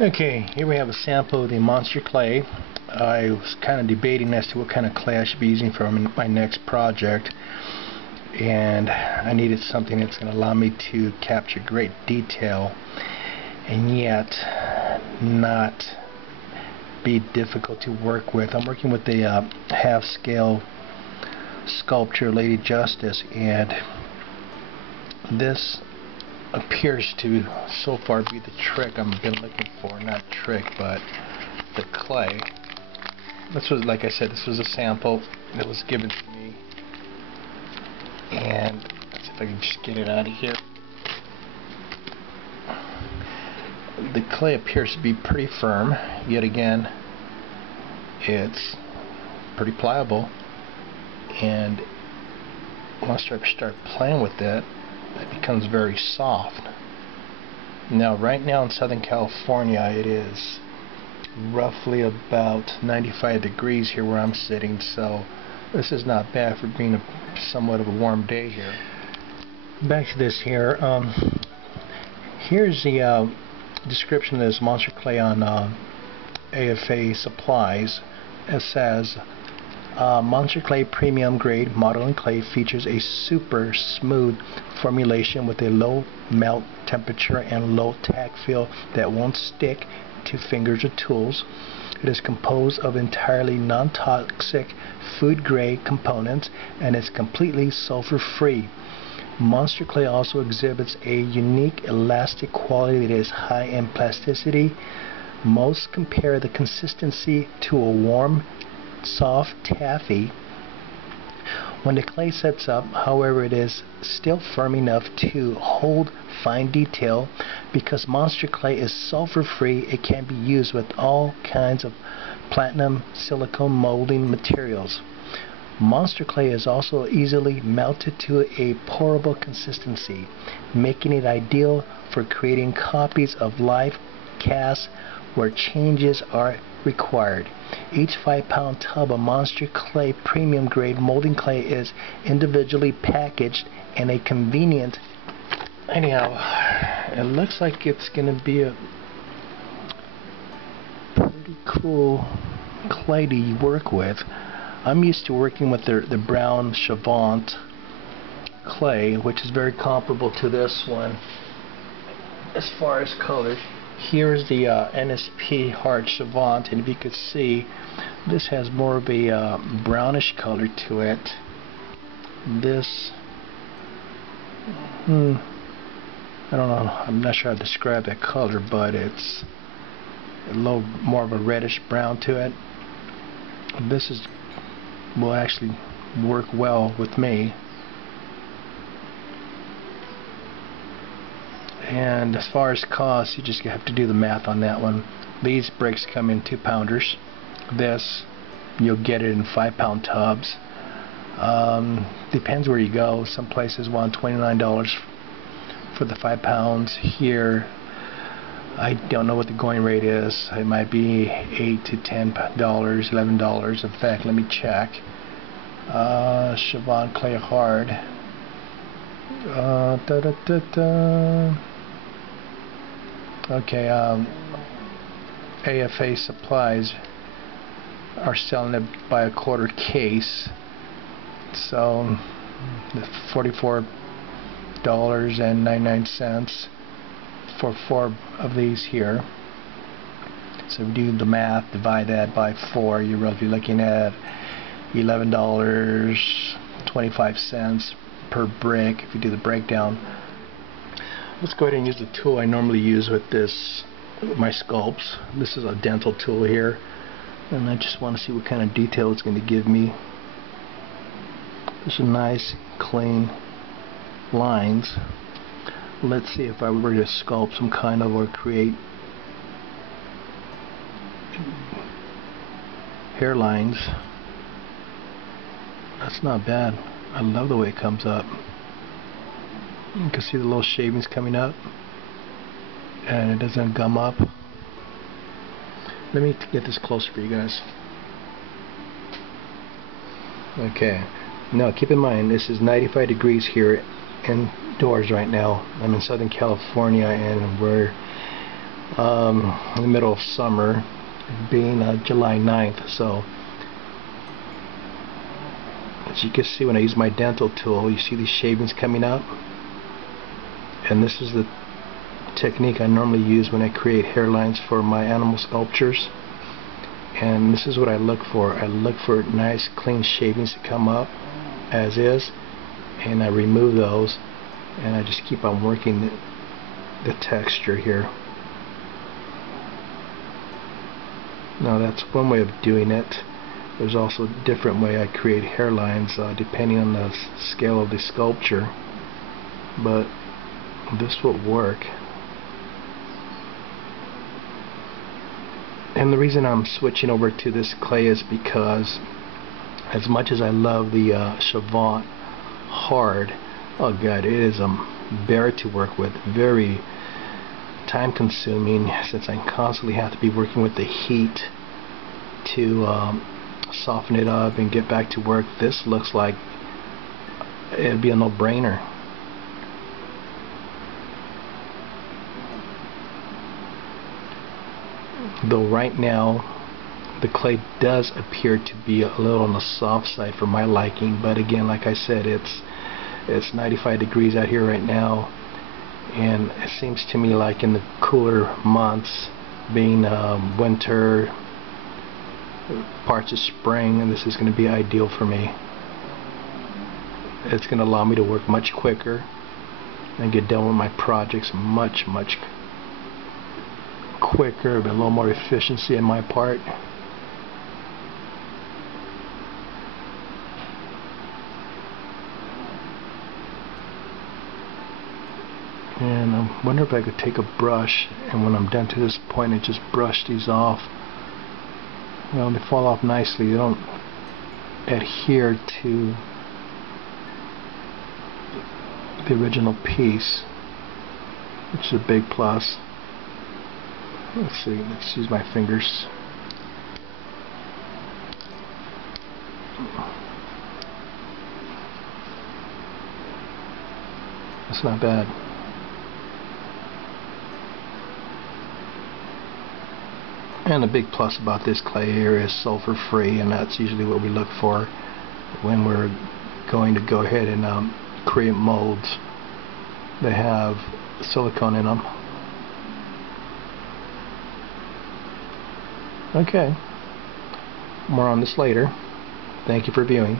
Okay, here we have a sample of the monster clay. I was kind of debating as to what kind of clay I should be using for my next project, and I needed something that's going to allow me to capture great detail and yet not be difficult to work with. I'm working with the half-scale sculpture Lady Justice, and this appears to so far be the trick I've been looking for. Not trick, but the clay. This was, like I said, this was a sample that was given to me, and let's see if I can just get it out of here. The clay appears to be pretty firm. Yet again, it's pretty pliable, and once I start playing with it becomes very soft. Now, right now in Southern California, it is roughly about 95 degrees here where I'm sitting, so this is not bad for being somewhat of a warm day here. Back to this here. Here's the description of this monster clay on AFA Supplies. It says, Monster Clay Premium Grade Modeling Clay features a super smooth formulation with a low melt temperature and low tack feel that won't stick to fingers or tools. It is composed of entirely non-toxic food-grade components and is completely sulfur-free. Monster Clay also exhibits a unique elastic quality that is high in plasticity. Most compare the consistency to a warm, soft taffy. When the clay sets up, however, it is still firm enough to hold fine detail. Because monster clay is sulfur free, it can be used with all kinds of platinum silicone molding materials. Monster clay is also easily melted to a pourable consistency, making it ideal for creating copies of live casts where changes are required. Each 5-pound tub of monster clay premium grade molding clay is individually packaged in a convenient. Anyhow, it looks like it's going to be a pretty cool clay to work with. I'm used to working with the brown Chavant clay, which is very comparable to this one as far as colors. Here's the NSP Hard Chavant, and if you could see, this has more of a brownish color to it. This, I don't know, I'm not sure how to describe that color, but it's a little more of a reddish brown to it. This will actually work well with me. And as far as cost, you just have to do the math on that one. These bricks come in 2-pounders. This, you'll get it in 5-pound tubs. Depends where you go. Some places want $29 for the 5 pounds. Here, I don't know what the going rate is. It might be $8 to $10, $11. In fact, let me check. Chavant Clay Hard. Okay, AFA Supplies are selling it by a quarter case, so $44.99 for 4 of these here. So if you do the math, divide that by 4, you're roughly looking at $11.25 per brick if you do the breakdown. Let's go ahead and use the tool I normally use with my sculpts. This is a dental tool here, and I just want to see what kind of detail it's going to give me. There's some nice clean lines. Let's see if I were to sculpt some kind of, or create hairlines. That's not bad. I love the way it comes up. You can see the little shavings coming up, and it doesn't gum up. Let me get this closer for you guys. Okay, now keep in mind this is 95 degrees here indoors right now. I'm in Southern California, and we're in the middle of summer, being July 9th. So as you can see, when I use my dental tool, you see these shavings coming up, and this is the technique I normally use when I create hairlines for my animal sculptures. And this is what I look for. I look for nice clean shavings to come up as is, and I remove those, and I just keep on working the texture here. Now that's one way of doing it. There's also a different way I create hairlines depending on the scale of the sculpture, but this will work. And the reason I'm switching over to this clay is because, as much as I love the Chavant Hard, oh god, it is a bear to work with, very time consuming, since I constantly have to be working with the heat to soften it up and get back to work. This looks like it'd be a no-brainer. Though right now the clay does appear to be a little on the soft side for my liking, but again, like I said, it's 95 degrees out here right now, and it seems to me like in the cooler months, being winter, parts of spring, and this is going to be ideal for me. It's going to allow me to work much quicker and get done with my projects much quicker, but a little more efficiency on my part. And I wonder if I could take a brush, and when I'm done to this point, and just brush these off. You know, they fall off nicely. They don't adhere to the original piece, which is a big plus. Let's see, let's use my fingers. That's not bad. And the big plus about this clay here is sulfur free, and that's usually what we look for when we're going to go ahead and create molds that have silicone in them. Okay, more on this later. Thank you for viewing.